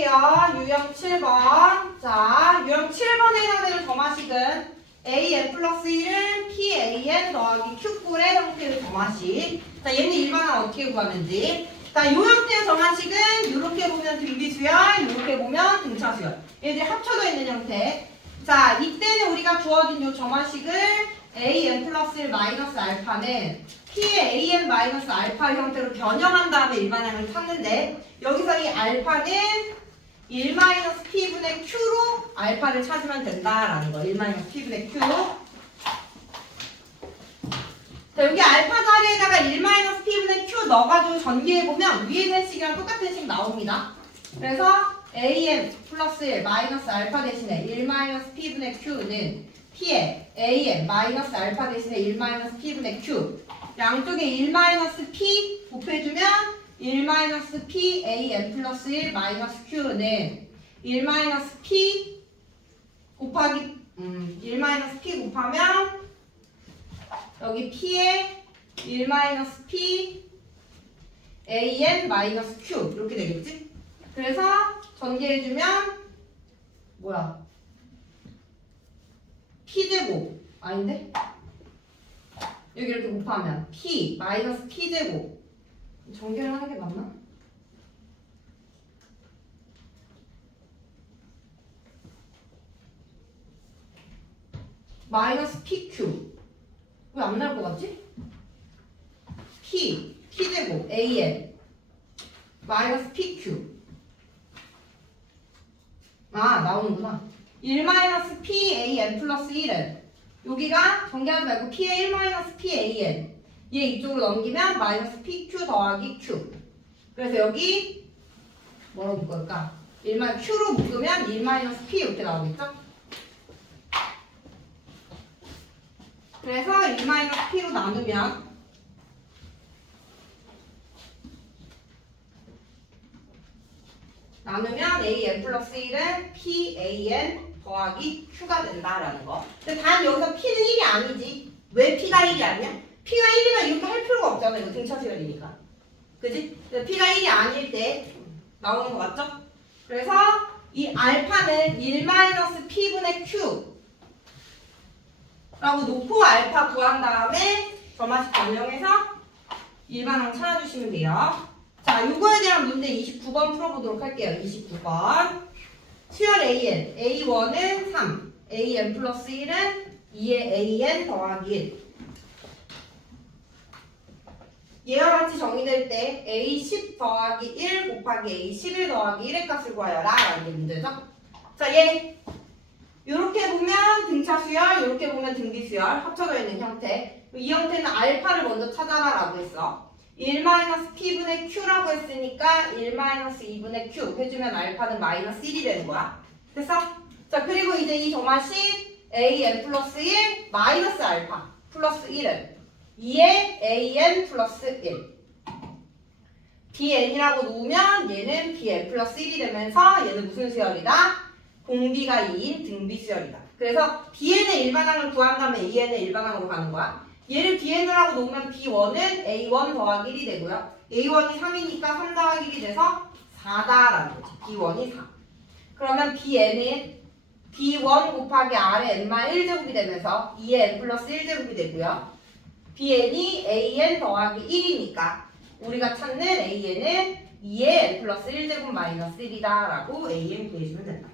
해볼게요. 유형 7번. 자, 유형 7번에 해당되는 점화식은 AN 플러스 1은 PAN 더하기 Q꼴의 형태의 점화식. 자, 얘는 일반항 어떻게 구하는지. 자, 요 형태의 점화식은 이렇게 보면 등비수열, 이렇게 보면 등차수열. 얘들이 합쳐져 있는 형태. 자, 이때는 우리가 주어진 요 점화식을 AN 플러스 1 마이너스 알파는 P의 AN 마이너스 알파 형태로 변형한 다음에 일반항을 찾는데 여기서 이 알파는 1 마이너스 P분의 Q로 알파를 찾으면 된다라는 거. 1 마이너스 P분의 Q. 자, 여기 알파 자리에다가 1 마이너스 P분의 Q 넣어가지고 전개해보면 위에 있는 식이랑 똑같은 식 나옵니다. 그래서 AN 플러스 1 마이너스 알파 대신에 1 마이너스 P분의 Q는 P의 AN 마이너스 알파 대신에 1 마이너스 P분의 Q. 양쪽에 1 마이너스 P 곱해주면 1 마이너스 P AN 플러스 1 마이너스 Q는 1 마이너스 P 곱하기 1 마이너스 P 곱하면 여기 P에 1 마이너스 P AN 마이너스 Q 이렇게 되겠지? 그래서 전개해주면 뭐야? P제곱 아닌데? 여기 이렇게 곱하면 P 마이너스 P제곱 전개를 하는 게 맞나? 마이너스 PQ 왜 안 나올 것 같지? P제곱 AN 마이너스 PQ 아 나오는구나 1 마이너스 PAN 플러스 1은 여기가 전개하지 말고 P의 1 마이너스 PAN 얘 이쪽으로 넘기면 마이너스 PQ 더하기 Q 그래서 여기 뭐라고 묶을까? Q로 묶으면 1 마이너스 P 이렇게 나오겠죠? 그래서 1 마이너스 P로 나누면 AN 플러스 1은 PAN 더하기 Q가 된다라는 거. 근데 단 여기서 P는 1이 아니지. 왜 P가 1이 아니야? P가 1이면 이렇게 할 필요가 없잖아. 이거 등차수열이니까. 그지? P가 1이 아닐 때 나오는 거 맞죠? 그래서 이 알파는 1 마이너스 P분의 Q 라고 놓고 알파 구한 다음에 점화식 변형해서 일반항 찾아주시면 돼요. 자, 요거에 대한 문제 29번 풀어보도록 할게요. 29번. 수열 AN, A1은 3, AN 플러스 1은 2의 AN 더하기 1. 얘와 같이 정의될 때 A10 더하기 1 곱하기 A11 더하기 1의 값을 구하여라 라는 게 문제죠. 자, 얘 요렇게 보면 등차수열, 요렇게 보면 등비수열 합쳐져 있는 형태. 이 형태는 알파를 먼저 찾아라 라고 했어. 1-P분의 Q라고 했으니까 1-2분의 Q 해주면 알파는 마이너스 1이 되는 거야. 됐어? 자, 그리고 이제 이 점화식 AN 플러스 1 마이너스 알파 플러스 1은 2의 AN 플러스 1 BN이라고 놓으면 얘는 BN 플러스 1이 되면서 얘는 무슨 수열이다? 공비가 2인 등비수열이다. 그래서 BN의 일반항을 구한 다음에 AN의 일반항으로 가는 거야. 얘를 BN을 하고 놓으면 B1은 A1 더하기 1이 되고요. A1이 3이니까 3 더하기 1이 돼서 4다라는 거지. B1이 4. 그러면 BN은 B1 곱하기 R의 N-1제곱이 되면서 2의 N 플러스 1제곱이 되고요. BN이 AN 더하기 1이니까 우리가 찾는 AN은 2의 N 플러스 1제곱 마이너스 1이다 라고 AN 구해주면 된다.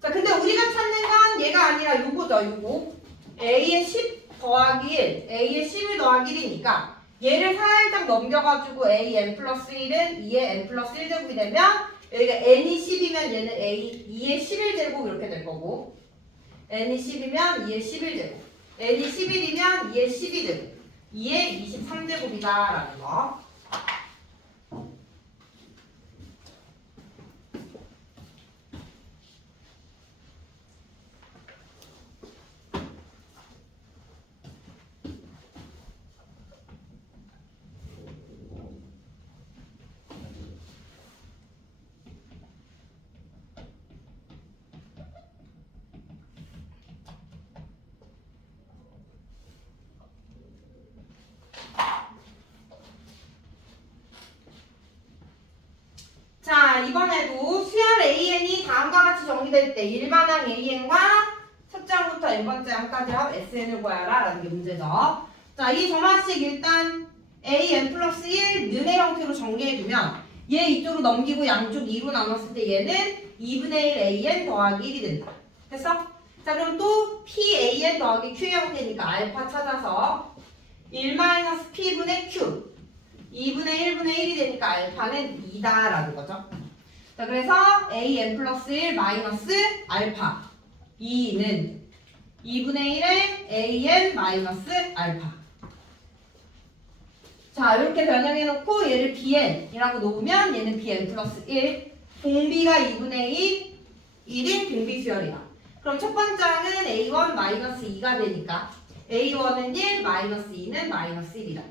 자, 근데 우리가 찾는 건 얘가 아니라 요거죠. 요거 A의 10 더하기 1, A의 11 더하기 1이니까 얘를 살짝 넘겨가지고 A n 플러스 1은 2의 n 플러스 1제곱이 되면 여기가 n이 10이면 얘는 A 2의 11제곱 이렇게 될 거고 n이 10이면 2의 11제곱 n이 11이면 2의 12제곱 2의 23제곱이다 라는 거. 자, 이번에도 0될 때 일반항 AN과 첫째 항부터 n번째 항까지 합 SN을 구하라 라는 게 문제죠. 자, 이 점화식 일단 AN 플러스 1 는의 형태로 정리해주면 얘 이쪽으로 넘기고 양쪽 2로 나눴을 때 얘는 2분의 1 AN 더하기 1이 된다. 됐어? 자, 그럼 또 PAN 더하기 Q 형태니까 알파 찾아서 1-P분의 Q 2분의 1분의 1이 되니까 알파는 2다라는 거죠. 자, 그래서 AN 플러스 1 마이너스 알파 2는 2분의 1의 AN 마이너스 알파. 자, 이렇게 변형해놓고 얘를 BN이라고 놓으면 얘는 BN 플러스 1 공비가 2분의 1인 공비수열이다. 그럼 첫 번째 항은 A1 마이너스 2가 되니까 A1은 1 마이너스 2는 마이너스 1이다.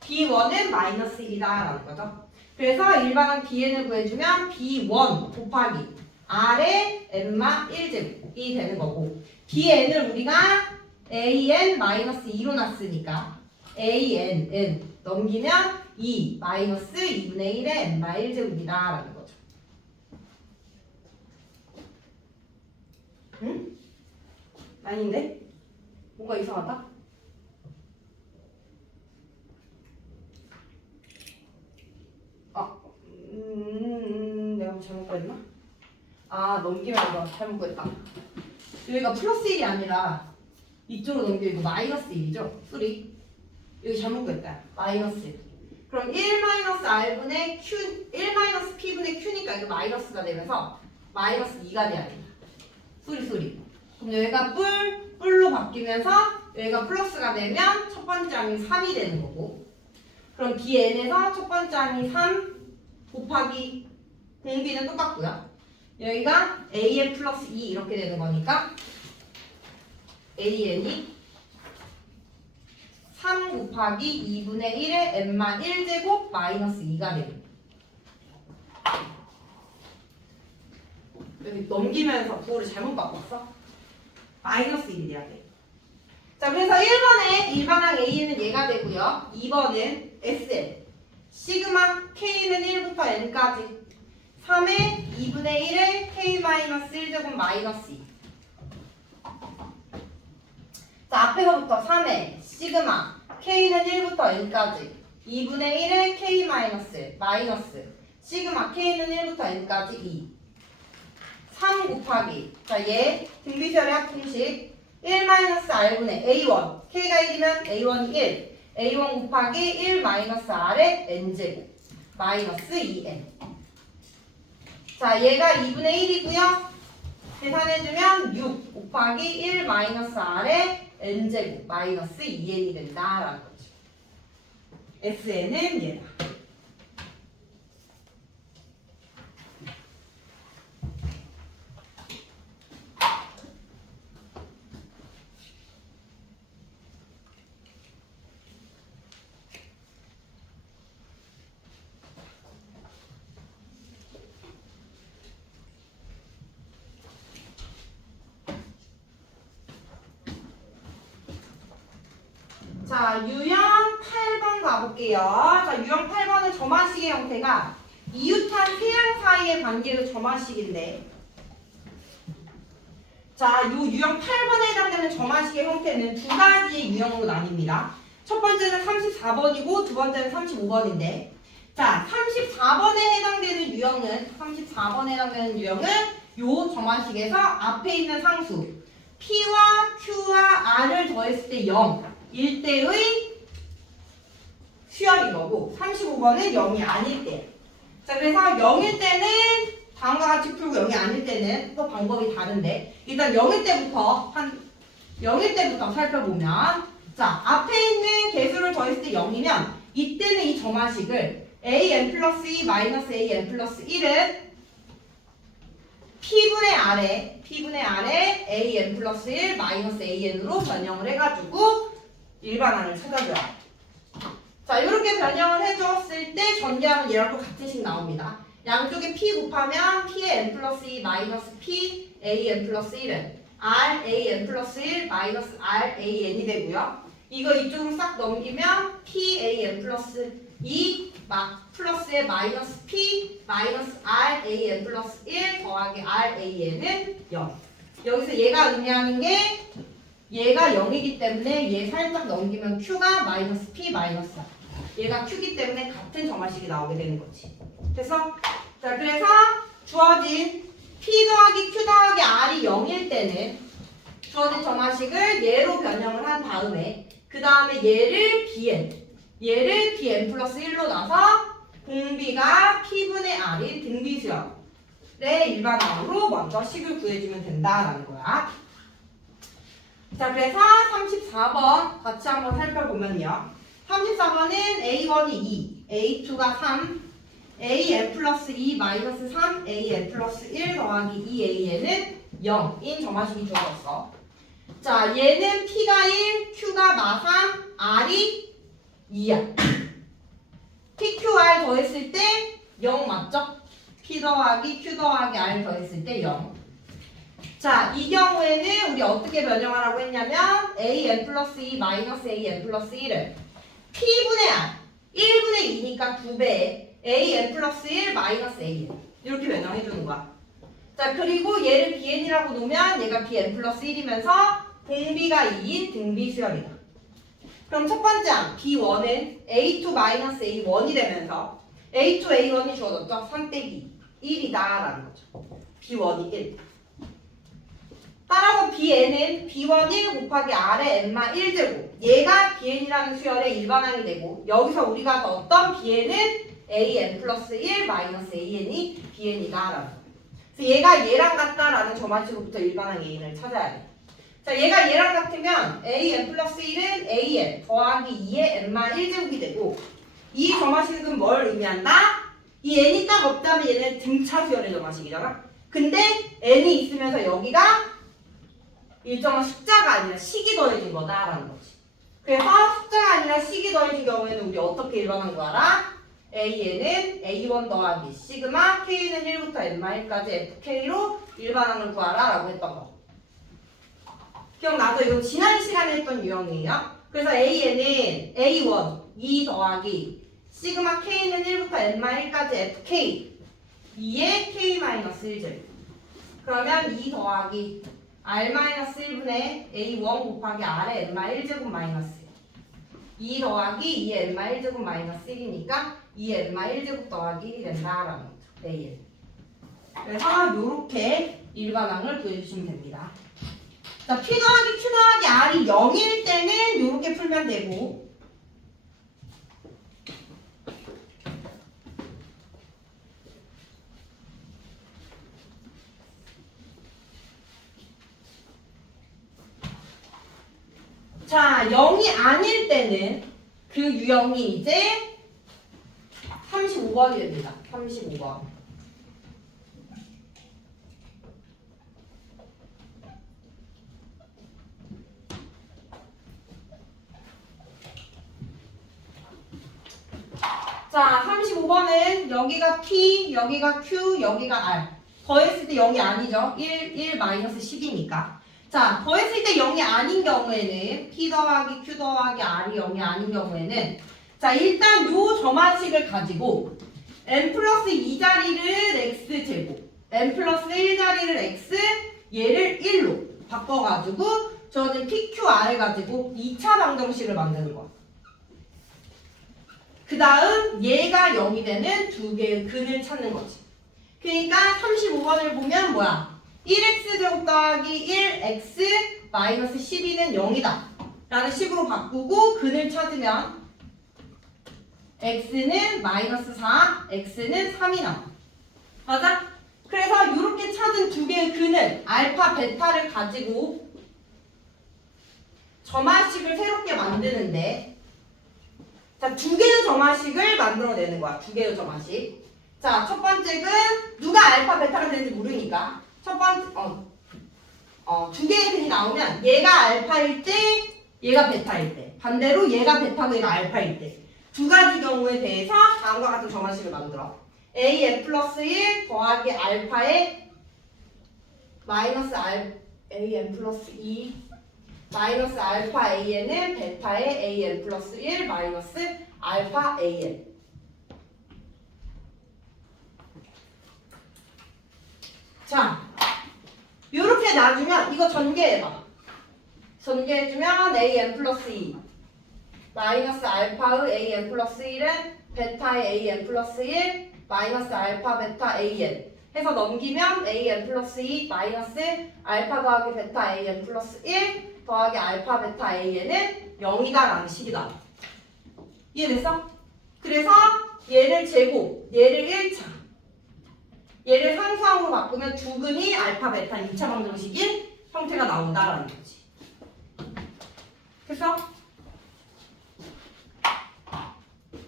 B1은 마이너스 1이다 라는 거죠. 그래서 일반항 BN을 구해주면 B1 곱하기 R의 N마 1제곱이 되는 거고 BN을 우리가 AN 마이너스 2로 놨으니까 AN은 넘기면 2 마이너스 2분의 1의 N마 1제곱이다 라는 거죠. 응? 아닌데? 뭔가 이상하다? 내가 잘못 구했나? 아, 넘기면 이거 잘못 구했다. 여기가 플러스 1이 아니라 이쪽으로 넘기면 이거 마이너스 1이죠? 소리. 여기 잘못 구했다. 마이너스 1. 그럼 1-R분의 Q, 1-P분의 Q니까 이거 마이너스가 되면서 마이너스 2가 돼야 된다. 소리. 그럼 여기가 뿔로 바뀌면서 여기가 플러스가 되면 첫 번째 항이 3이 되는 거고 그럼 BN에서 첫 번째 항이 3 곱하기 공비는 똑같고요. 여기가 AN 플러스 2 이렇게 되는 거니까 AN이 3 곱하기 2분의 1의 N마 1제곱 마이너스 2가 됩니다. 여기 넘기면서 부호를 잘못 바꿨어? 마이너스 1이 돼야 돼. 자, 그래서 1번에 일반항 A는 얘가 되고요. 2번은 SN 시그마 K는 1부터 N까지 3의 2분의 1의 K-1제곱 마이너스 2. 자, 앞에서부터 3의 시그마 K는 1부터 N까지 2분의 1의 K 마이너스 시그마 K는 1부터 N까지 2 3 곱하기 자, 얘 등비수열의 합공식 1-R분의 A1 K가 1이면 A1이 1 A1 곱하기 1-R의 N제곱 마이너스 2N. 자, 얘가 2분의 1이고요. 계산해주면 6 곱하기 1-R의 N제곱 마이너스 2N이 된다라는 거죠. SN은 얘다. 자, 유형 8번 가볼게요. 자, 유형 8번은 점화식의 형태가 이웃한 세양 사이의 관계로 점화식인데 자, 요 유형 8번에 해당되는 점화식의 형태는 두 가지의 유형으로 나뉩니다. 첫 번째는 34번이고 두 번째는 35번인데 자, 34번에 해당되는 유형은 요 점화식에서 앞에 있는 상수 P와 Q와 R을 더했을 때 0 일대의 수열인 거고 35번은 0이 아닐 때. 자, 그래서 0일 때는 다음과 같이 풀고 0이 아닐 때는 또 방법이 다른데 일단 0일 때부터 살펴보면 자, 앞에 있는 개수를 더했을 때 0이면 이때는 이 점화식을 AN 플러스 2 마이너스 AN 플러스 1은 P분의 R에 AN 플러스 1 마이너스 AN으로 변형을 해가지고 일반항을 찾아줘요. 자, 이렇게 변형을 해줬을 때 전개하면 얘랑 또 같은 식 나옵니다. 양쪽에 P 곱하면 P의 N 플러스 2 마이너스 P AN 플러스 1은 R AN 플러스 1 마이너스 R AN이 되고요. 이거 이쪽으로 싹 넘기면 P AN 플러스 이 플러스에 마이너스 p 마이너스 r a n 플러스 1 더하기 r a n은 0. 여기서 얘가 의미하는 게 얘가 0이기 때문에 얘 살짝 넘기면 q가 마이너스 p 마이너스 r. 얘가 q기 때문에 같은 점화식이 나오게 되는 거지. 그래서 주어진 p 더하기 q 더하기 r이 0일 때는 주어진 점화식을 얘로 변형을 한 다음에 그 다음에 얘를 bn 플러스 1로 놔서 공비가 p분의 r인 등비수열의 일반항으로 먼저 식을 구해주면 된다라는 거야. 자, 그래서 34번 같이 한번 살펴보면요. 34번은 A1이 2, A2가 3, AN 플러스 2 마이너스 3, AN 플러스 1 더하기 2AN은 0인 점화식이 주어졌어. 자, 얘는 P가 1, Q가 마3, R이 2야. PQR 더했을 때 0 맞죠? P 더하기 Q 더하기 R 더했을 때 0. 자, 이 경우에는 우리 어떻게 변형하라고 했냐면 AN 플러스 2 마이너스 AN 플러스 1을 P분의 R 1분의 2니까 2배에 AN 플러스 1 마이너스 AN 이렇게 변형해주는 거야. 자, 그리고 얘를 BN이라고 놓으면 얘가 BN 플러스 1이면서 공비가 2인 등비수열이다. 그럼 첫 번째 항 B1은 A2 마이너스 A1이 되면서 A2, A1이 주어졌죠? 3 빼기 1이다 라는 거죠. B1이 1. 따라서 BN은 B1 1 곱하기 R의 N마 1제곱 얘가 BN이라는 수열의 일반항이 되고 여기서 우리가 넣었던 BN은 AN 플러스 1 마이너스 AN이 BN이다 라는 거예요. 그래서 얘가 얘랑 같다라는 점화식으로부터 일반항 AN을 찾아야 돼. 자, 얘가 얘랑 같으면 AN 플러스 1은 AN 더하기 2의 N마 1제곱이 되고 이 점화식은 뭘 의미한다? 이 N이 딱 없다면 얘는 등차 수열의 점화식이잖아. 근데 N이 있으면서 여기가 일정한 숫자가 아니라 식이 더해진 거다라는 거지. 그래서 숫자가 아니라 식이 더해진 경우에는 우리 어떻게 일반한 거 알아? AN은 A1 더하기 시그마 K는 1부터 N-1까지 FK로 일반항을 구하라 라고 했던 거. 기억나죠? 이건 지난 시간에 했던 유형이에요. 그래서 AN은 A1 2 더하기 시그마 K는 1부터 N-1까지 FK 2의 K-1제곱. 그러면 2 더하기 R-1분의 A1 곱하기 R의 N-1제곱 마이너스 2 더하기 2의 N-1제곱 마이너스 1이니까 2의 N-1제곱 더하기 1이 된다라는 거죠. AN. 그래서 이렇게 일반항을 구해주시면 됩니다. 자, P 더하기 Q 더하기 R이 0일 때는 이렇게 풀면 되고 자, 0이 아닐 때는 그 유형이 이제 35번이 됩니다. 35번. 자, 35번은 여기가 P, 여기가 Q, 여기가 R. 더했을 때 0이 아니죠. 1 마이너스 10이니까. 자, 더했을 때 0이 아닌 경우에는 P 더하기 Q 더하기 R이 0이 아닌 경우에는 자, 일단 요 점화식을 가지고 n 플러스 2자리를 x제곱 n 플러스 1자리를 x 얘를 1로 바꿔가지고 저는 PQR을 가지고 2차 방정식을 만드는 거야. 그 다음 얘가 0이 되는 두 개의 근을 찾는 거지. 그러니까 35번을 보면 뭐야? 1x제곱 더하기 1x 마이너스 12는 0이다 라는 식으로 바꾸고 근을 찾으면 x는 마이너스 4, x는 3이 나와. 맞아? 그래서 이렇게 찾은 두 개의 근을 알파, 베타를 가지고 점화식을 새롭게 만드는데 자, 두 개의 점화식을 만들어내는 거야. 두 개의 점화식. 자, 첫 번째 근 누가 알파, 베타가 되는지 모르니까 첫 번째 두 개의 근이 나오면 얘가 알파일 때 얘가 베타일 때 반대로 얘가 베타고 얘가 알파일 때 두 가지 경우에 대해서 다음과 같은 점화식을 만들어. AN 플러스 1 더하기 알파의 마이너스 AN 플러스 2 마이너스 알파 AN은 베타의 AN 플러스 1 마이너스 알파 AN 자, 요렇게 놔주면 이거 전개해봐. 전개해주면 an 플러스 2 마이너스 알파의 an 플러스 1은 베타의 an 플러스 1 마이너스 알파 베타 an 해서 넘기면 an 플러스 2 마이너스 알파 더하기 베타 an 플러스 1 더하기 알파 베타 an은 0이다 라는 식이 나와. 이해됐어? 그래서 얘를 제곱, 얘를 1차, 얘를 상수항으로 바꾸면 두근이 알파 베타 2차 방정식인 형태가 나온다라는 거지. 됐어?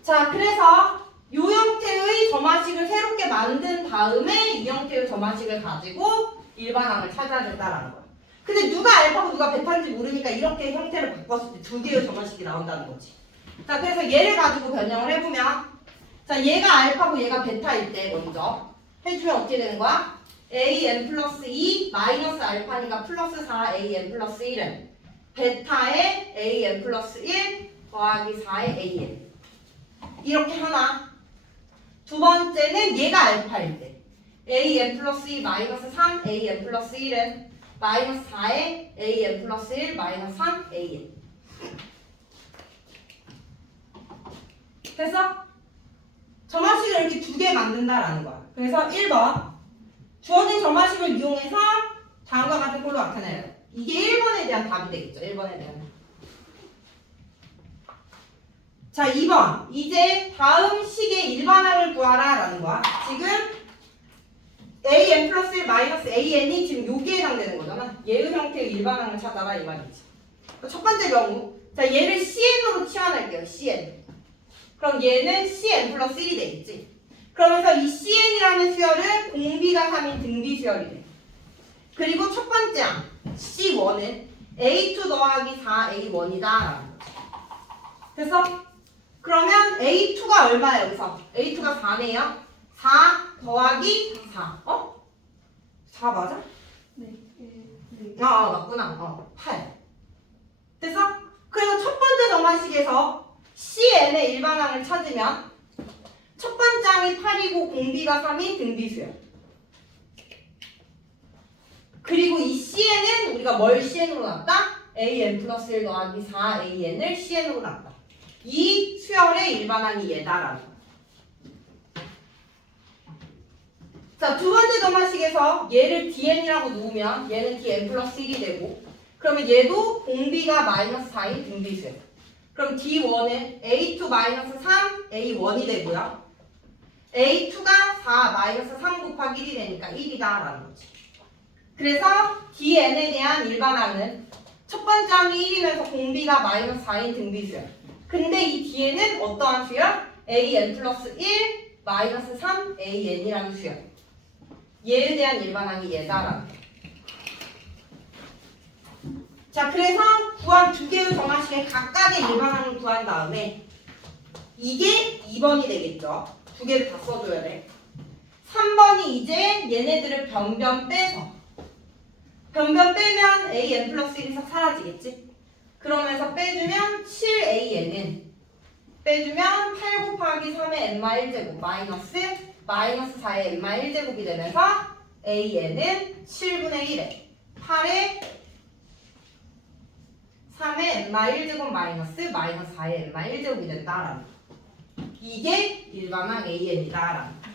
자, 그래서 이 형태의 점화식을 새롭게 만든 다음에 이 형태의 점화식을 가지고 일반항을 찾아야 된다라는 거야. 근데 누가 알파고 누가 베타인지 모르니까 이렇게 형태를 바꿨을 때 두 개의 점화식이 나온다는 거지. 자, 그래서 얘를 가지고 변형을 해보면, 자, 얘가 알파고 얘가 베타일 때 먼저 해주면 어떻게 되는 거야? an 플러스 2 마이너스 알파니까 플러스 4 an 플러스 1은 베타의 an 플러스 1 더하기 4의 an 이렇게 하나. 두 번째는 얘가 알파일 때 an 플러스 2 마이너스 3 an 플러스 1은 마이너스 4의 an 플러스 1 마이너스 3 an 됐어? 점화식을 이렇게 두 개 만든다라는 거야. 그래서 1번 주어진 점화식을 이용해서 다음과 같은 꼴로 나타내요. 이게 1번에 대한 답이 되겠죠. 1번에 대한. 자, 2번 이제 다음 식의 일반항을 구하라 라는 거야. 지금 an 플러스 1 마이너스 an이 지금 여기에 해당되는 거잖아. 얘의 형태의 일반항을 찾아라 이 말이지. 첫 번째 경우 자 얘를 cn으로 치환할게요. cn 그럼 얘는 cn 플러스 1이 되겠지. 그러면서 이 cn이라는 수열은 공비가 3인 등비 수열이 돼. 그리고 첫 번째 항 c1은 a2 더하기 4a1이다. 됐어? 그러면 a2가 얼마야 여기서? a2가 4네요. 4 더하기 4. 4 맞아? 네. 맞구나. 8. 됐어? 그리고 첫 번째 정화식에서 cn의 일반항을 찾으면 첫 번째 항이 8이고 공비가 3인 등비수열. 그리고 이 cn은 우리가 뭘 cn으로 놨다? an 플러스 1 더하기 4an을 cn으로 놨다. 이 수열의 일반항이 얘다라는 거야. 자, 두 번째 점화식에서 얘를 dn이라고 놓으면 얘는 dn 플러스 1이 되고 그러면 얘도 공비가 마이너스 4인 등비수열. 그럼 d1은 a2 마이너스 3 a1이 되고요. a2가 4 마이너스 3 곱하기 1이 되니까 1이다라는 거지. 그래서 dn에 대한 일반항은 첫 번째 항이 1이면서 공비가 마이너스 4인 등비수열. 근데 이 dn은 어떠한 수열? an 플러스 1 마이너스 3 an이라는 수열. 얘에 대한 일반항이 얘다라는 거. 자, 그래서 구한 두 개의 정화식의 각각의 일반항을 구한 다음에 이게 2번이 되겠죠. 두 개를 다 써줘야 돼. 3번이 이제 얘네들을 변변 빼서 변변 빼면 an 플러스 1이 사라지겠지. 그러면서 빼주면 7an은 빼주면 8 곱하기 3의 n-1제곱 마이너스 4의 n-1제곱이 되면서 an은 7분의 1에 8의 3의 n-1제곱 마이너스 4의 n-1제곱이 된다라는 거. 이게 일반항 an이다라는 거.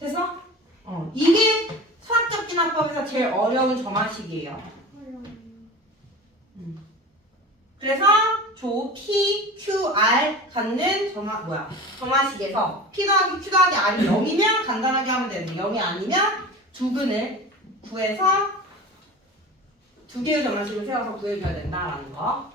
됐어? 이게 수학적 진화법에서 제일 어려운 점화식이에요. 그래서 조 P, Q, R 갖는 점화식에서 P 더하기 Q 더하기 R이 0이면 간단하게 하면 되는데 0이 아니면 두근을 구해서 두 개의 점화식을 세워서 구해줘야 된다라는 거.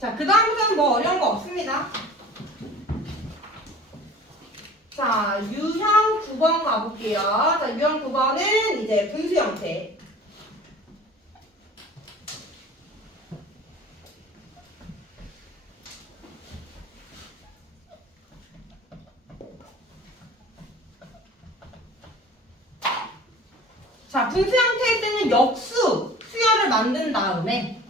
자, 그 다음부터는 뭐 어려운 거 없습니다. 자, 유형 9번 가볼게요. 자, 유형 9번은 이제 분수 형태. 자, 분수 형태일 때는 역수 수열을 만든 다음에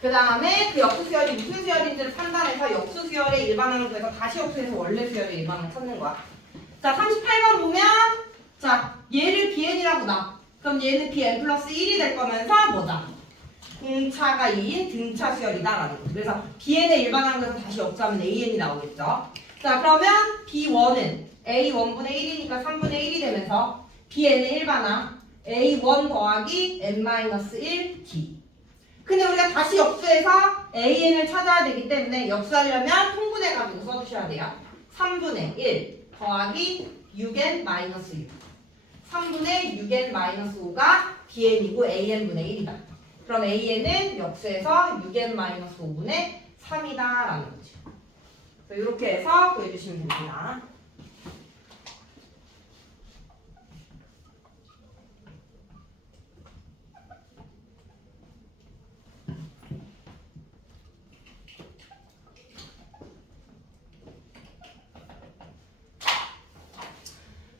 그 다음에 그 역수 수열이 무슨 수열인지를 판단해서 역수 수열의 일반항을 구해서 다시 역수해서 원래 수열의 일반항을 찾는 거야. 자, 38번 보면 자, 얘를 bn이라고 놔. 그럼 얘는 bn 플러스 1이 될 거면서 뭐다? 공차가 2인 등차 수열이다라는 거. 그래서 bn의 일반항을 구해서 다시 역수하면 an이 나오겠죠. 자, 그러면 b1은 a1분의 1이니까 3분의 1이 되면서 bn의 일반항 a1 더하기 n-1d. 근데 우리가 다시 역수해서 an을 찾아야 되기 때문에 역수하려면 통분해가지고 써주셔야 돼요. 3분의 1 더하기 6n-6. 3분의 6n-5가 bn이고 an분의 1이다. 그럼 an은 역수해서 6n-5분의 3이다라는 거죠. 이렇게 해서 구해주시면 됩니다.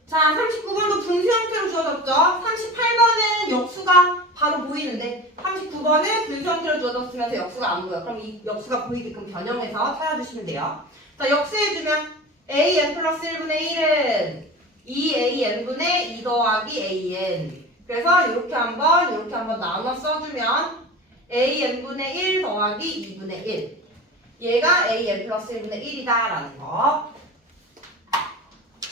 자, 39번도 분수 형태로 주어졌죠. 38번은 역수가 바로 보이는데 39번은 분수 형태로 주어졌으면서 역수가 안 보여. 그럼 이 역수가 보이게끔 변형해서 찾아주시면 돼요. 자, 역수해주면 an 플러스 1분의 1은 2an분의 2 더하기 an. 그래서 이렇게 한번 나눠 써주면 an분의 1 더하기 2분의 1. 얘가 an 플러스 1분의 1이다라는 거.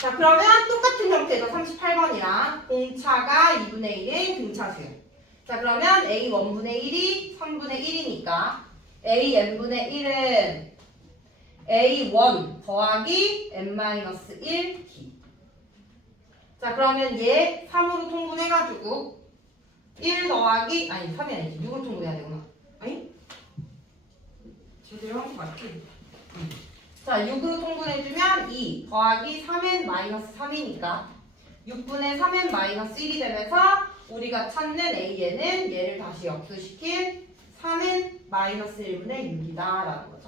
자, 그러면 똑같은 형태죠. 38번이랑 공차가 2분의 1인 등차수열. 자, 그러면 a1분의 1이 3분의 1이니까 an분의 1은 a1 더하기 n-1d. 자, 그러면 얘 3으로 통분해가지고 1 더하기 3이 아니지. 6으로 통분해야 되구나. 아니? 제대로 한 거 맞지? 자, 6으로 통분해주면 2 더하기 3n-3이니까 6분의 3n-1이 되면서 우리가 찾는 an은 얘를 다시 역수시킨 3n-1분의 6이다 라는 거죠.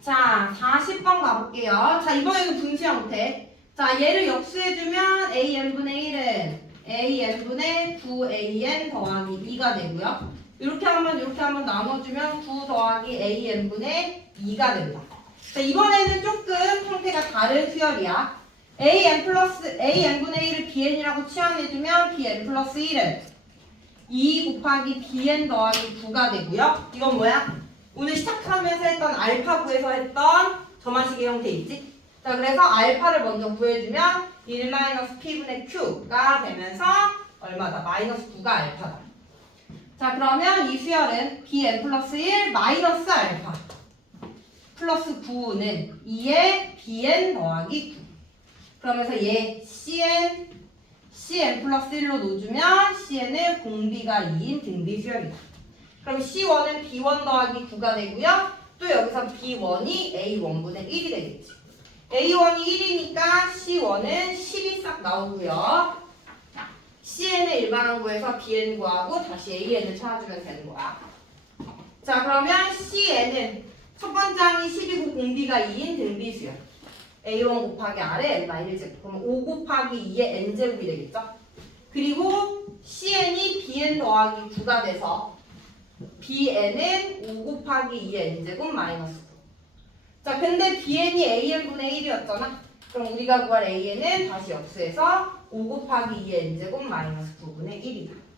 자, 40번 가볼게요. 자, 이번에는 분수 형태. 자, 얘를 역수해주면 an분의 1은 an분의 9an 더하기 2가 되고요. 이렇게 한번 나눠주면 9 더하기 an분의 2가 된다. 자, 이번에는 조금 형태가 다른 수열이야. an분의 1을 bn이라고 치환해주면 bn 플러스 1은 2 곱하기 bn 더하기 9가 되고요. 이건 뭐야? 오늘 시작하면서 했던 알파 구해서 했던 점화식의 형태 있지? 자, 그래서 알파를 먼저 구해주면 1-p분의 q가 되면서 얼마다? 마이너스 9가 알파다. 자, 그러면 이 수열은 bn 플러스 1 마이너스 알파 플러스 9는 2에 bn 더하기 9. 그러면서 얘 cn 플러스 1로 놓주면 cn은 공비가 2인 등비 수열이다. 그럼 C1은 B1 더하기 9가 되고요. 또 여기서 B1이 A1분의 1이 되겠지. A1이 1이니까 C1은 10이 싹 나오고요. CN의 일반항 구해서 BN 구하고 다시 AN을 찾아주면 되는 거야. 자, 그러면 CN은 첫 번째 항이 10이고 공비가 2인 등비수열. A1 곱하기 R의 N-1제곱. 그럼 5 곱하기 2의 N제곱이 되겠죠. 그리고 CN이 BN 더하기 9가 돼서 bn은 5 곱하기 2의 n제곱 마이너스 9. 자, 근데 bn이 an분의 1이었잖아. 그럼 우리가 구할 an은 다시 역수해서 5 곱하기 2의 n제곱 마이너스 9분의 1이다.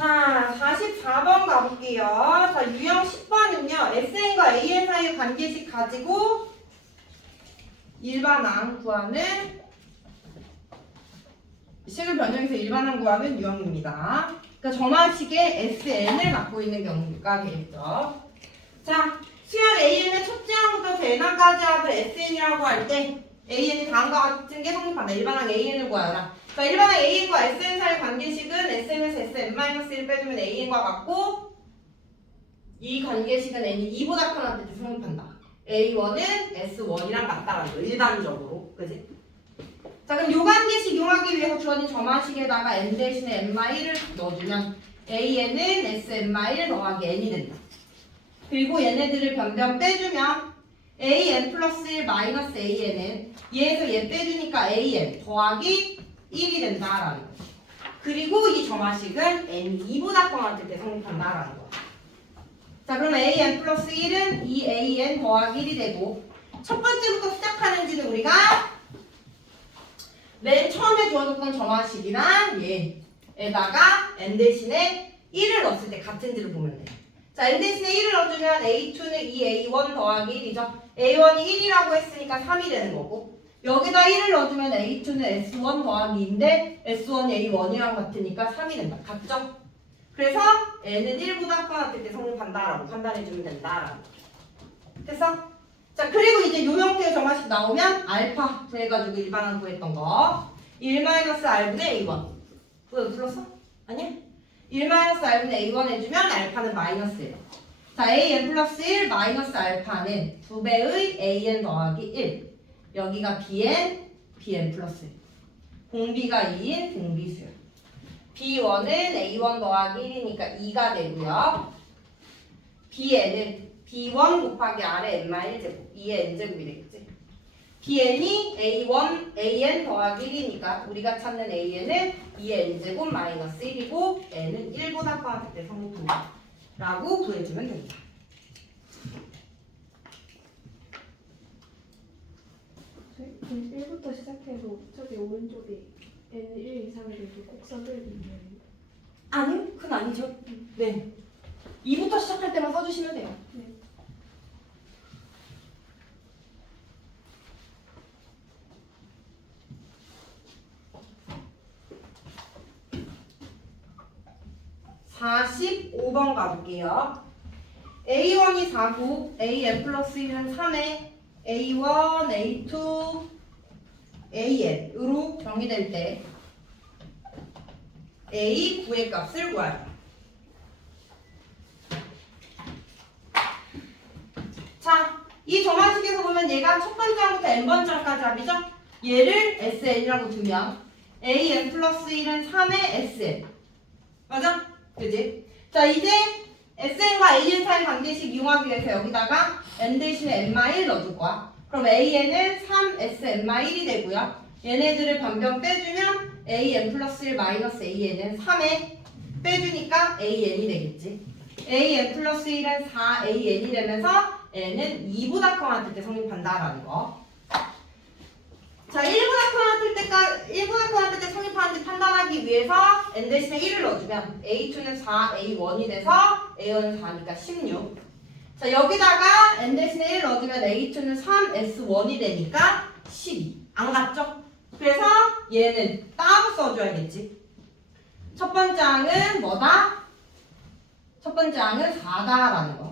자, 44번 가볼게요. 자, 유형 10번은요. SN과 AN 사이의 관계식 가지고 일반항 구하는 식을 변형해서 일반항 구하는 유형입니다. 그러니까 점화식의 SN을 갖고 있는 경우가 되겠죠. 자, 수열 AN의 첫째 항부터 대항까지 합을 SN이라고 할 때 AN이 다음과 같은 게 성립한다. 일반항 AN을 구하라. 자, 일반항 AN과 SN 사이 관계식은 SN에서 SN-1을 빼주면 AN과 같고 이 관계식은 N이 2보다 커할 때 성립한다. A1은 S1이랑 같다라는 거 일반적으로. 그지? 자, 그럼 요 관계식 이용하기 위해서 주어진 점화식에다가 N 대신에 N-1을 넣어주면 AN은 SN-1 더하기 N이 된다. 그리고 얘네들을 변변 빼주면 AN 플러스 1 마이너스 AN은 얘에서 얘 빼주니까 AN 더하기 1이 된다라는 거죠. 그리고 이 점화식은 N이 2보다 커할 때 성립한다라는 거예요. 자, 그럼 AN 플러스 1은 2AN 더하기 1이 되고 첫 번째부터 시작하는지는 우리가 맨 처음에 주어졌던 점화식이랑 얘에다가 N 대신에 1을 넣었을 때 같은지를 보면 돼요. 자, N 대신에 1을 넣어주면 A2는 2A1 더하기 1이죠. A1이 1이라고 했으니까 3이 되는 거고 여기다 1을 넣어주면 A2는 S1 더하기 2인데 S1이 A1이랑 같으니까 3이 된다. 같죠? 그래서 N은 1보다 커할 때 성립한다라고 판단해주면 된다라고. 됐어? 자, 그리고 이제 요 형태의 점화식 나오면 알파 구해가지고 일반항 구했던 거 1-R분의 A1 그거 들었어? 아니야? 1-R분의 A1 해주면 알파는 마이너스예요. 자, AN 플러스 1 마이너스 알파는 2배의 AN 더하기 1 여기가 BN, BN 플러스 1 공비가 2인 공비수열 B1은 A1 더하기 1이니까 2가 되고요. BN은 B1 곱하기 R의 N-1제곱 2의 N제곱이 되겠지. BN이 A1, AN 더하기 1이니까 우리가 찾는 AN은 2의 N제곱 마이너스 1이고 N은 1보다 커할 때 성립한다 라고 구해주면 됩니다. 저희 1부터 시작해서 저기 오른쪽에 N 1 이상이 돼도 꼭 써줘야 되는 거예요? 아니요, 그건 아니죠. 네. 2부터 시작할 때만 써주시면 돼요. 네. (45번) 가볼게요. A1이 4고 AN 플러스 1은 3에 A1, A2, AN으로 정의될 때 A 9의 값을 구하라. 자, 이 점화식에서 보면 얘가 첫 번째 항부터 n번째 항까지 합이죠? 얘를 SN이라고 두면 AN 플러스 1은 3의 SN 맞아? 그지? 자, 이제 SN과 AN 사이 관계식 이용하기 위해서 여기다가 N 대신에 N-1 넣어줄 거야. 그럼 AN은 3SN-1이 되고요. 얘네들을 변변 빼주면 AN 플러스 1 마이너스 AN은 3에 빼주니까 AN이 되겠지. AN 플러스 1은 4AN이 되면서 N은 2보다 커할 때 성립한다라는 거. 자, 1보다 커할 때 성립하는지 판단하기 위해서 N 대신에 1을 넣어주면 A2는 4, A1이 돼서 A1은 4니까 16. 자, 여기다가 N 대신에 1을 넣어주면 A2는 3, S1이 되니까 12. 안 같죠? 그래서 얘는 따로 써줘야겠지. 첫 번째 항은 뭐다? 첫 번째 항은 4다라는 거.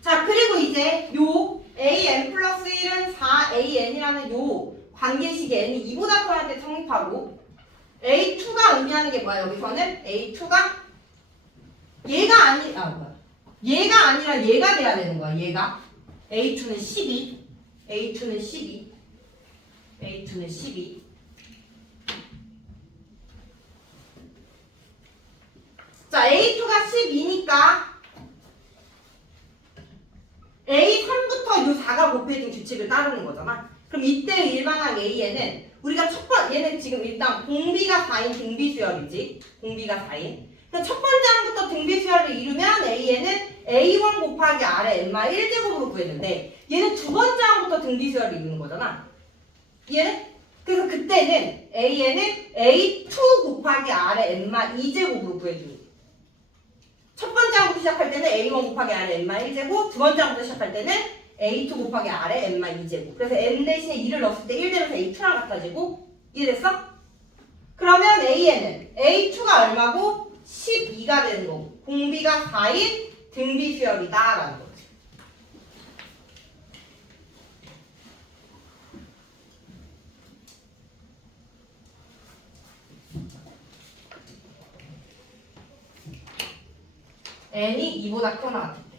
자, 그리고 이제 요 AN 플러스 1은 4AN이라는 요 관계식의 N이 2보다 커할 때 성립하고 A2가 의미하는 게 뭐야? 여기서는 A2가 얘가 아니라 얘가 돼야 되는 거야. 얘가 A2는 12 A2는 12 A2는 12 자, A2가 12니까 A3부터 요 4가 곱해진 규칙을 따르는 거잖아. 그럼 이때 일반항 AN은 우리가 얘는 지금 일단 공비가 4인 등비 수열이지. 공비가 4인. 그러니까 첫 번째 항부터 등비 수열을 이루면 A에는 A1 곱하기 R의 N마 1제곱으로 구했는데 얘는 두 번째 항부터 등비 수열을 이루는 거잖아. 얘는? 그래서 그때는 A에는 A2 곱하기 R의 N마 2제곱으로 구해주는 거야. 첫 번째 항부터 시작할 때는 A1 곱하기 R의 N마 1제곱, 두 번째 항부터 시작할 때는 A2 곱하기 R의 N마 2제곱. 그래서 N 대신에 2를 넣었을 때 1 되면서 A2랑 같아지고. 이해됐어? 그러면 A에는 A2가 얼마고? 12가 되는 거고. 공비가 4인 등비 수열이다 라는 거지. n이 2보다 크거나 같을 때.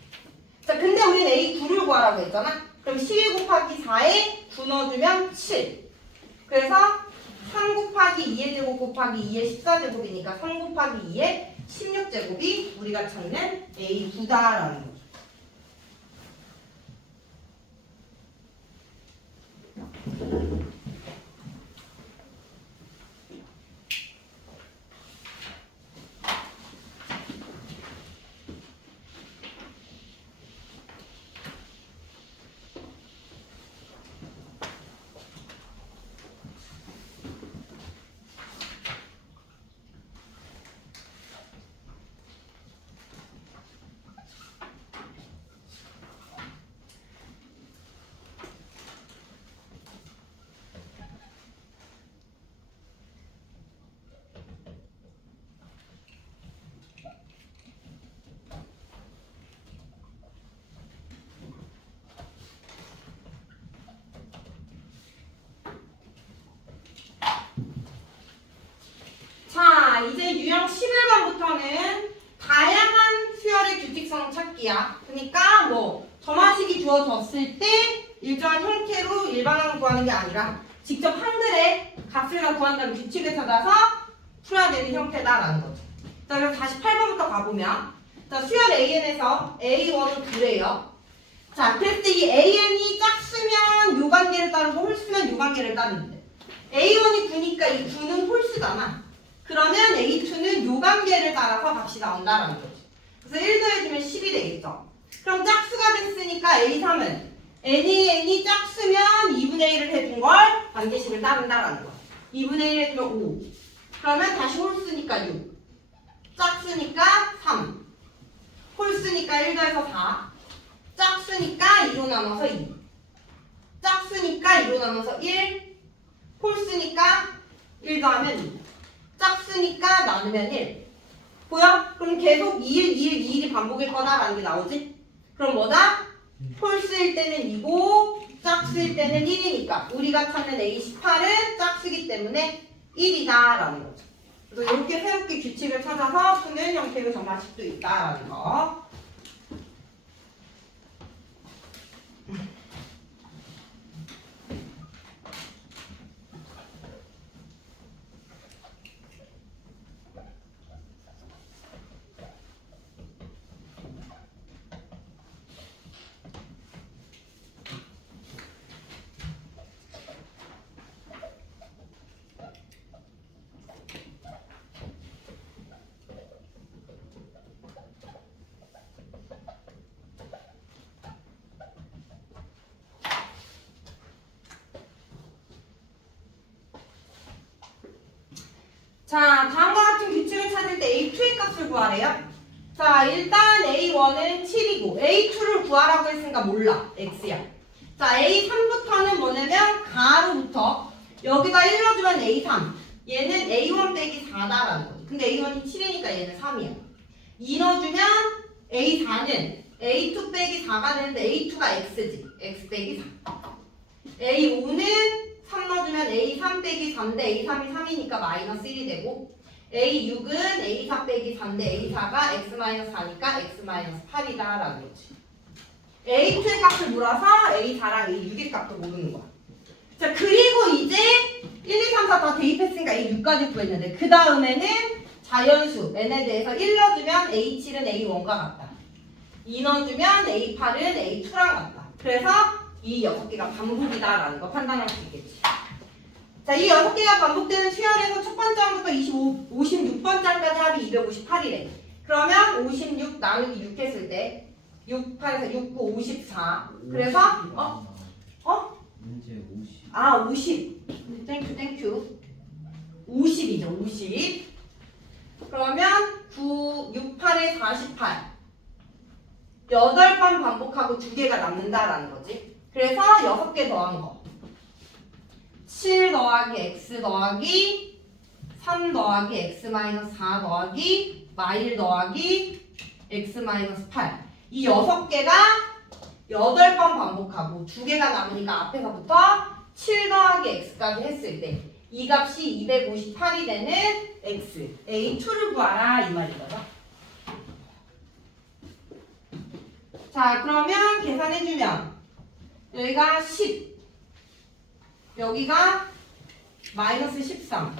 자, 근데 우리는 A9를 구하라고 했잖아. 그럼 12 곱하기 4에 9 넣어주면 7. 그래서 3 곱하기 2의 제곱 곱하기 2의 14제곱이니까 3 곱하기 2의 16제곱이 우리가 찾는 A9다라는 거죠. 자, 이제 유형 11번부터는 다양한 수열의 규칙성 찾기야. 그러니까 뭐 점화식이 주어졌을 때 일정한 형태로 일반항을 구하는 게 아니라 직접 한글에 값을 구한다는 규칙을 찾아서 풀어야 되는 형태다라는 거죠. 자, 그래서 다시 8번부터 가보면 자, 수열 AN에서 A1은 9래요. 자, 그랬을 때 이 AN이 짝수면 요 관계를 따르고 홀수면 요 관계를 따르는데 A1이 9니까 이 9는 홀수잖아. 그러면 A2는 요 관계를 따라서 값이 나온다라는 거지. 그래서 1 더해주면 10이 되겠죠. 그럼 짝수가 됐으니까 A3은 N이 짝수면 2분의 1을 해준 걸 관계식을 따른다라는 거야. 2분의 1 해주면 5. 그러면 다시 홀수니까 6. 짝수니까 3. 홀수니까 1 더해서 4. 짝수니까 2로 나눠서 2. 짝수니까 2로 나눠서 1. 홀수니까 1 더하면 2. 짝수니까 나누면 1. 보여? 그럼 계속 2일, 2일, 2일이 반복일 거다라는 게 나오지? 그럼 뭐다? 홀수일 때는 2고 짝수일 때는 1이니까 우리가 찾는 A18은 짝수기 때문에 1이다라는 거죠. 그래서 이렇게 새롭게 규칙을 찾아서 푸는 형태의 정화식도 있다라는 거. 자, 다음과 같은 규칙을 찾을 때 A2의 값을 구하래요. 자, 일단 A1은 7이고 A2를 구하라고 했으니까 몰라. X야. 자, A3부터는 뭐냐면 가로부터 여기다 1 넣어주면 A3. 얘는 A1 빼기 4다라는 거지. 근데 A1이 7이니까 얘는 3이야. 2 넣어주면 A4는 A2 빼기 4가 되는데 A2가 X지. X 빼기 4. A5는 3 넣어주면 A3 빼기 4인데 A3이 3이니까 마이너스 1이 되고 A6은 A4 빼기 4인데 A4가 X-4니까 X-8이다 라는 거지. A2의 값을 몰아서 A4랑 A6의 값도 모르는 거야. 자, 그리고 이제 1, 2, 3, 4 다 대입했으니까 A6까지 구했는데 그 다음에는 자연수 n에 대해서 1 넣어주면 A7은 A1과 같다. 2 넣어주면 A8은 A2랑 같다. 그래서 이 6개가 반복이다라는 거 판단할 수 있겠지. 자, 이 6개가 반복되는 수열에서 첫 번째 항부터 56번째까지 합이 258이래. 그러면 56 나누기 6 했을 때 6, 8에서 6, 9, 54. 그래서 문제 50. 아, 50. 땡큐. 50이죠, 50. 그러면 9, 6, 8에 48. 8번 반복하고 2개가 남는다라는 거지. 그래서 6개 더한 거. 7 더하기 x 더하기 3 더하기 x 마이너스 4 더하기 마일 더하기 x 마이너스 8. 이 6개가 8번 반복하고 2개가 남으니까 앞에서부터 7 더하기 x까지 했을 때 이 값이 258이 되는 x, a2를 구하라 이 말이거든. 자, 그러면 계산해주면 여기가 10, 여기가 마이너스 13.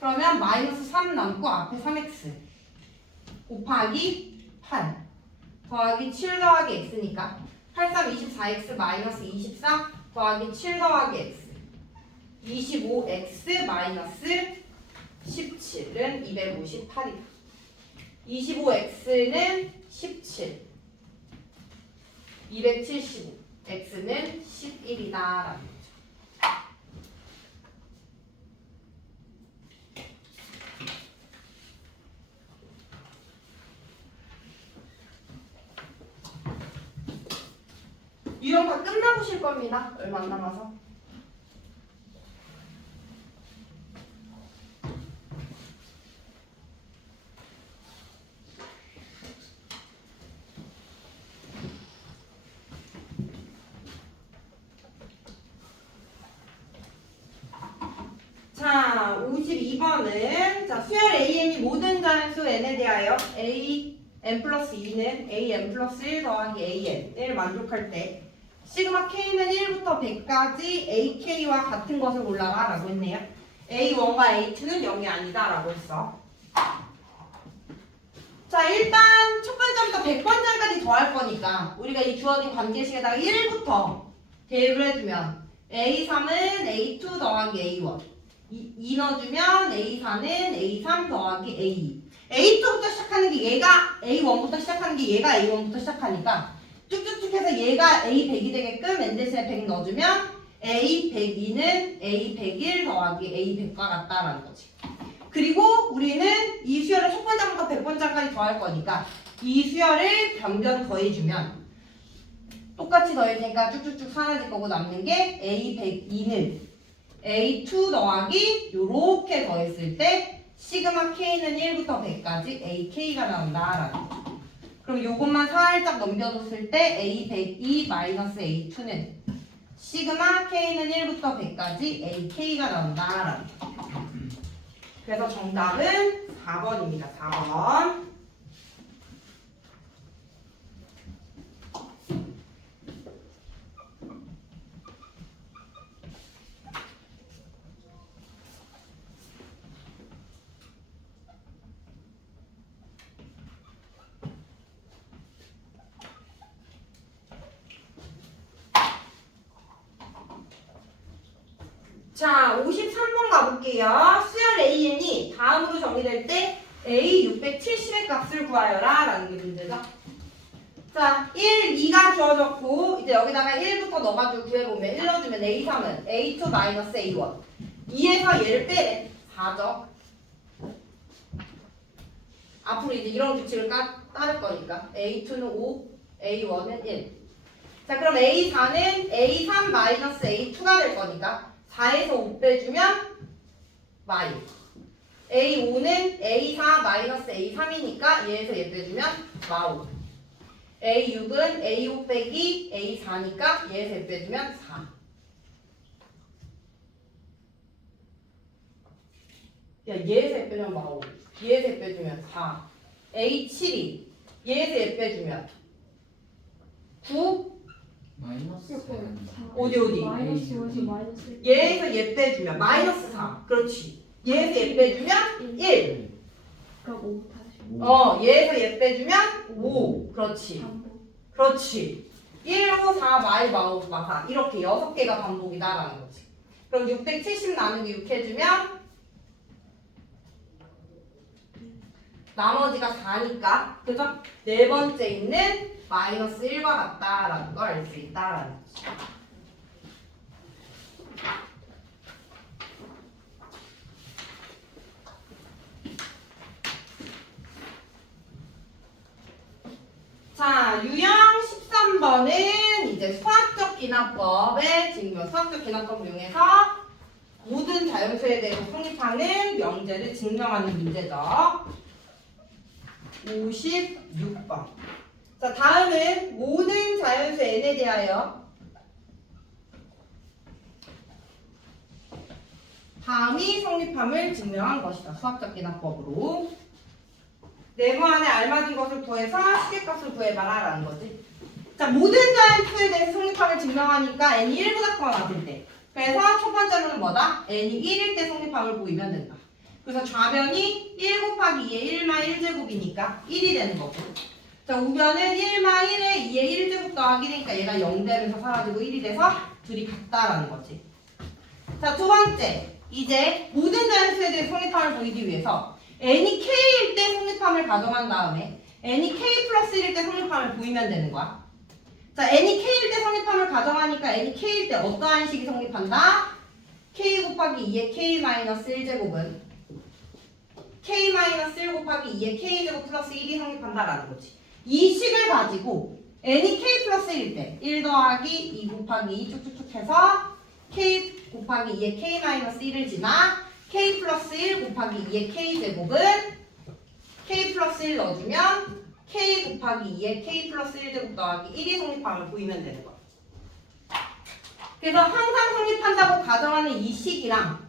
그러면 마이너스 3 남고 앞에 3x 곱하기 8 더하기 7 더하기 x니까 83 24x 마이너스 24 더하기 7 더하기 x 25x 마이너스 17은 258이다. 25x는 17, 275, x는 11이다라는 거죠. 유형 다 끝나보실 겁니다. 얼마 안 남아서. 자, 52번은 자, 수열 AN이 모든 자연수 n에 대하여 a n 플러스 2는 a n 플러스 1 더하기 an을 만족할 때 시그마 k는 1부터 100까지 ak와 같은 것을 골라라 라고 했네요. a1과 a2는 0이 아니다 라고 했어. 자, 일단 첫 번째부터 100번째까지 더할 거니까 우리가 이 주어진 관계식에다가 1부터 대입을 해주면 a3은 a2 더하기 a1 2 넣어주면 a4는 a3 더하기 a2 a2부터 시작하는 게 얘가 a1부터 시작하는 게 얘가 a1부터 시작하니까 쭉쭉쭉 해서 얘가 a100이 되게끔 n 대신에 100 넣어주면 a102는 a101 더하기 a100과 같다라는 거지. 그리고 우리는 이 수열을 첫 번째부터 100번째까지 더할 거니까 이 수열을 변변 더해주면 똑같이 더해지니까 쭉쭉쭉 사라질 거고 남는 게 a102는 a2 더하기 요렇게 더했을 때 시그마 k는 1부터 100까지 ak가 나온다라는 거. 그럼 요것만 살짝 넘겨줬을 때 a102 마이너스 a2는 시그마 k는 1부터 100까지 ak가 나온다라는 거. 그래서 정답은 4번입니다. 4번. 자, 53번 가볼게요. 수열 AN이 다음으로 정의될 때 A 670의 값을 구하여라 라는 게 문제죠. 자, 1, 2가 주어졌고 이제 여기다가 1부터 넣어가지고 구해보면 1 넣어주면 A3은 A2 마이너스 A1 2에서 얘를 빼래 4죠. 앞으로 이제 이런 규칙을 따를 거니까 A2는 5, A1은 1. 자, 그럼 A4는 A3 마이너스 A2가 될 거니까 4에서 5 빼주면 마이. A5는 A4 마이너스 A3이니까 얘에서 얘 빼주면 마오. A6은 A5 빼기 A4니까 얘에서 얘 빼주면 4. 야, 얘에서 얘 빼주면 마오. 얘에서 얘 빼주면 4. A7이 얘에서 얘 빼주면 9. 마이너스 4. 어디? 마이너스 5에서 마이너스 1. 얘에서 얘 빼주면 마이너스 4. 그렇지. 얘에서 얘 빼주면 1. 그럼 5 다시. 얘에서 얘 빼주면 5. 그렇지. 반복. 그렇지. 1, 5, 4, 마일, 마오, 마사. 이렇게 6개가 반복이다라는 거지. 그럼 670 나누기 6 해주면 나머지가 4니까 그죠? 네 번째 있는 마이너스 1과 같다라는 걸 알 수 있다라는 거죠. 자, 유형 13번은 이제 수학적 기납법의 증명, 수학적 기납법을 이용해서 모든 자연수에 대해서 성립하는 명제를 증명하는 문제죠. 56번. 자, 다음은 모든 자연수 n에 대하여 다음이 성립함을 증명한 것이다. 수학적 기납법으로. 네모 안에 알맞은 것을 구해서 시계값을 구해봐라 라는 거지. 자, 모든 자연수에 대해서 성립함을 증명하니까 n이 1보다 커 나을 때. 그래서 첫 번째로는 뭐다? n이 1일 때 성립함을 보이면 된다. 그래서 좌변이 1 곱하기 2의 1마 1제곱이니까 1이 되는 거고. 자, 우변은 1마 1의 2의 1제곱 더하기 1이니까 얘가 0 되면서 사라지고 1이 돼서 둘이 같다라는 거지. 자, 두 번째. 이제 모든 자연수에 대해 성립함을 보이기 위해서 n이 k일 때 성립함을 가정한 다음에 n이 k 플러스 1일 때 성립함을 보이면 되는 거야. 자, n이 k일 때 성립함을 가정하니까 n이 k일 때 어떠한 식이 성립한다? k 곱하기 2의 k 마이너스 1제곱은 k 마이너스 1 곱하기 2의 k제곱 플러스 1이 성립한다라는 거지. 이 식을 가지고 n이 k 플러스 1일 때 1 더하기 2 곱하기 2 쭉쭉쭉 해서 k 곱하기 2의 k 마이너스 1을 지나 k 플러스 1 곱하기 2의 k제곱은 k 플러스 1 넣어주면 k 곱하기 2의 k 플러스 1제곱 더하기 1이 성립함을 보이면 되는 거야. 그래서 항상 성립한다고 가정하는 이 식이랑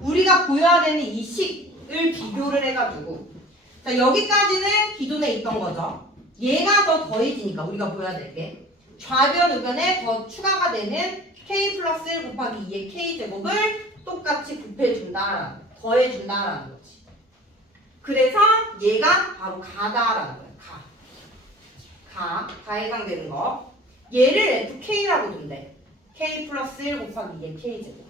우리가 보여야 되는 이 식을 비교를 해가지고 자, 여기까지는 기존에 있던 거죠. 얘가 더 더해지니까 우리가 보여야 될 게 좌변 우변에 더 추가가 되는 k 플러스 1 곱하기 2의 k제곱을 똑같이 곱해준다, 더해준다라는 거지. 그래서 얘가 바로 가다라는 거야. 가 해당되는 거. 얘를 fk라고 둔대. k 플러스 1 곱하기 2의 k제곱.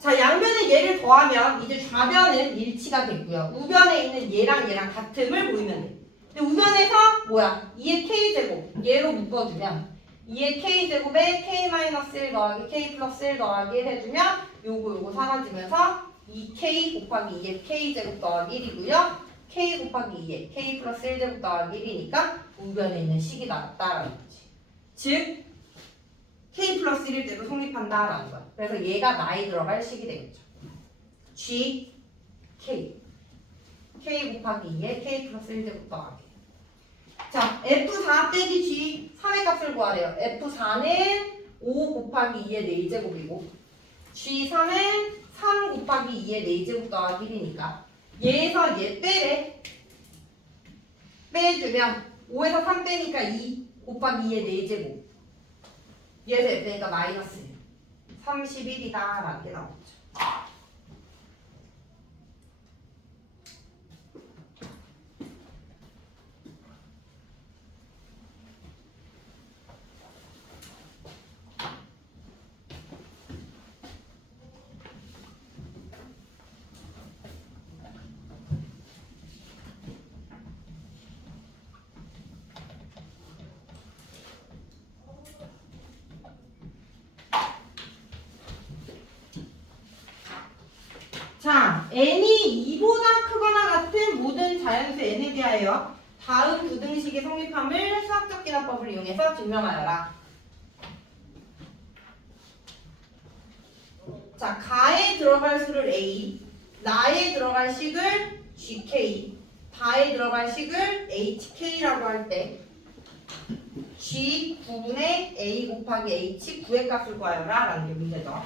자, 양변에 얘를 더하면 이제 좌변은 일치가 됐고요. 우변에 있는 얘랑 같음을 보이면 돼. 근데 우변에서 뭐야? 2의 k제곱 얘로 묶어주면 2의 k제곱에 k-1 더하기 k 플러스 1 더하기 1 해주면 요거 사라지면서 2k 곱하기 2의 k제곱 더하기 1이고요. k 곱하기 2의 k 플러스 1제곱 더하기 1이니까 우변에 있는 식이 나왔다라는 거지. 즉 k 플러스 1일 때도 성립한다라는 거야. 그래서 얘가 나이 들어갈 식이 되겠죠. g, k 곱하기 2의 k 플러스 1제곱 더하기. 자, F4 빼기 G 3의 값을 구하래요. F4는 5 곱하기 2의 4제곱이고 G3은 3 곱하기 2의 4제곱 더하기 1이니까 얘에서 얘 빼래. 빼주면 5에서 3 빼니까 2 곱하기 2의 4제곱 얘에서 얘 빼니까 마이너스 31이다 라는 게 나오죠. 자, n이 2보다 크거나 같은 모든 자연수 n에 대하여 다음 두 등식의 성립함을 수학적 기납법을 이용해서 증명하여라. 자, 가에 들어갈 수를 a, 나에 들어갈 식을 gk, 다에 들어갈 식을 hk라고 할 때 g 9분의 a 곱하기 h 9의 값을 구하여라 라는 게 문제죠.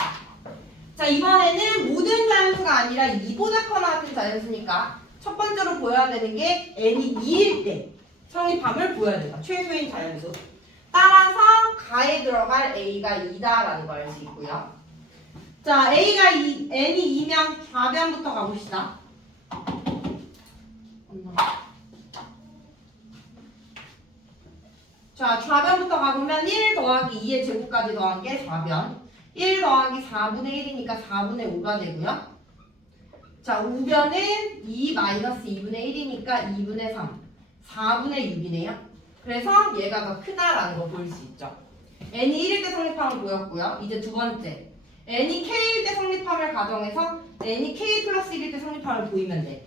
자, 이번에는 모든 자연수가 아니라 2보다 커나 같은 자연수니까 첫 번째로 보여야 되는 게 n이 2일 때 성립함을 보여야 된다. 최소인 자연수. 따라서 가에 들어갈 a가 2다라는 걸 알 수 있고요. 자, a가 n이 2면 좌변부터 가봅시다. 자, 좌변부터 가보면 1 더하기 2의 제곱까지 더한 게 좌변. 1 더하기 4분의 1이니까 4분의 5가 되고요. 자, 우변은 2 마이너스 2분의 1이니까 2분의 3, 4분의 6이네요. 그래서 얘가 더 크다라는 거 볼 수 있죠. n이 1일 때 성립함을 보였고요. 이제 두 번째. n이 k일 때 성립함을 가정해서 n이 k 플러스 1일 때 성립함을 보이면 돼.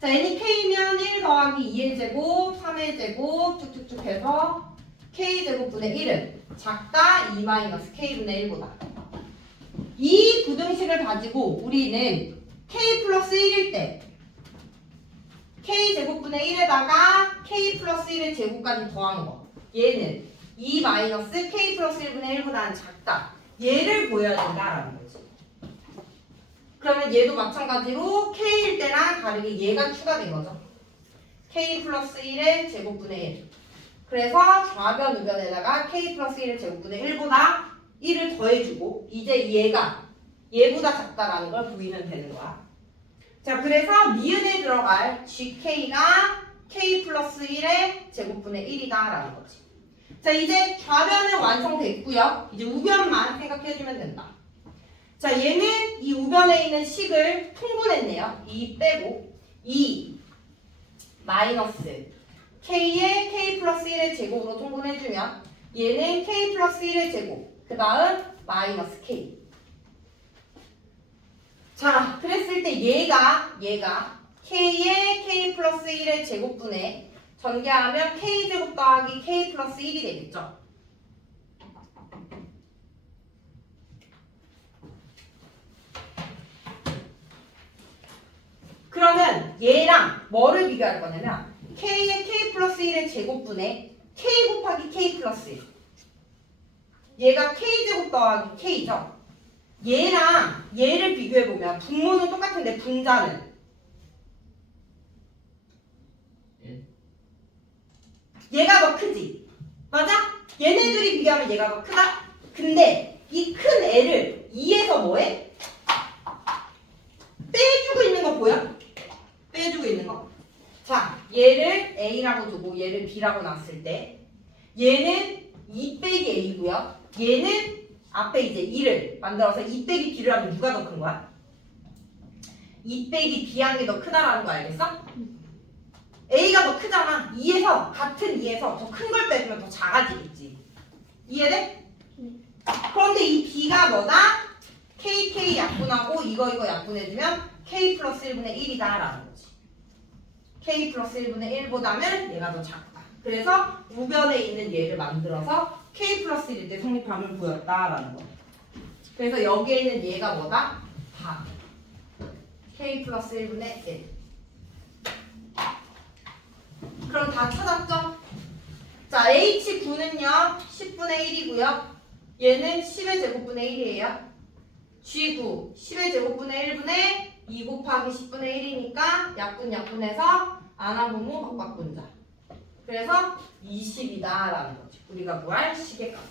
자, n이 k면 1 더하기 2의 제곱, 3의 제곱 쭉쭉쭉 해서 k제곱분의 1은 작다 2 마이너스 k분의 1보다. 이 부등식을 가지고 우리는 k 플러스 1일 때 k제곱분의 1에다가 k 플러스 1의 제곱까지 더한 거. 얘는 2 마이너스 k 플러스 1분의 1보다는 작다. 얘를 보여야 된다라는 거지. 그러면 얘도 마찬가지로 k일 때랑 다르게 얘가 추가된 거죠. k 플러스 1의 제곱분의 1. 그래서 좌변 우변에다가 k 플러스 1의 제곱분의 1보다 1을 더해주고 이제 얘보다 작다라는 걸 보이면 되는 거야. 자, 그래서 니은에 들어갈 gk가 k 플러스 1의 제곱분의 1이다라는 거지. 자, 이제 좌변은 완성됐고요. 이제 우변만 생각해주면 된다. 자, 얘는 이 우변에 있는 식을 통분했네요. 2 빼고 2 마이너스 k의 k 플러스 1의 제곱으로 통분해주면 얘는 k 플러스 1의 제곱, 그 다음 마이너스 k. 자, 그랬을 때 얘가 k의 k 플러스 1의 제곱분에 전개하면 k제곱 더하기 k 플러스 1이 되겠죠. 그러면 얘랑 뭐를 비교할 거냐면 k의 k 플러스 1의 제곱분에 k 곱하기 k 플러스 1. 얘가 k제곱 더하기 k죠. 얘랑 얘를 비교해보면 분모는 똑같은데 분자는 얘가 더 크지? 맞아? 얘네들이 비교하면 얘가 더 크다? 근데 이 큰 애를 2에서 뭐해? 빼주고 있는 거 보여? 빼주고 있는 거. 자, 얘를 A라고 두고 얘를 B라고 놨을 때 얘는 2 빼기 A고요. 얘는 앞에 이제 2를 만들어서 2 빼기 B를 하면 누가 더 큰 거야? 2 빼기 B 한 게 더 크다라는 거 알겠어? A가 더 크잖아. 2에서 같은 2에서 더 큰 걸 빼주면 더 작아지겠지. 이해돼? 그런데 이 B가 뭐다? KK 약분하고 이거 약분해주면 K 플러스 1분의 1이다 라는 거지. K 플러스 1분의 1보다는 얘가 더 작다. 그래서 우변에 있는 얘를 만들어서 K 플러스 1일 때 성립함을 보였다라는 거. 그래서 여기에 있는 얘가 뭐다? 답. K 플러스 1분의 1. 그럼 다 찾았죠? 자, H9는요 10분의 1이고요. 얘는 10의 제곱분의 1이에요. G9 10의 제곱분의 1분의 2 곱하기 10분의 1이니까 약분해서 안하분모 박박분자. 그래서 20이다 라는 거지. 우리가 구할 식의 값.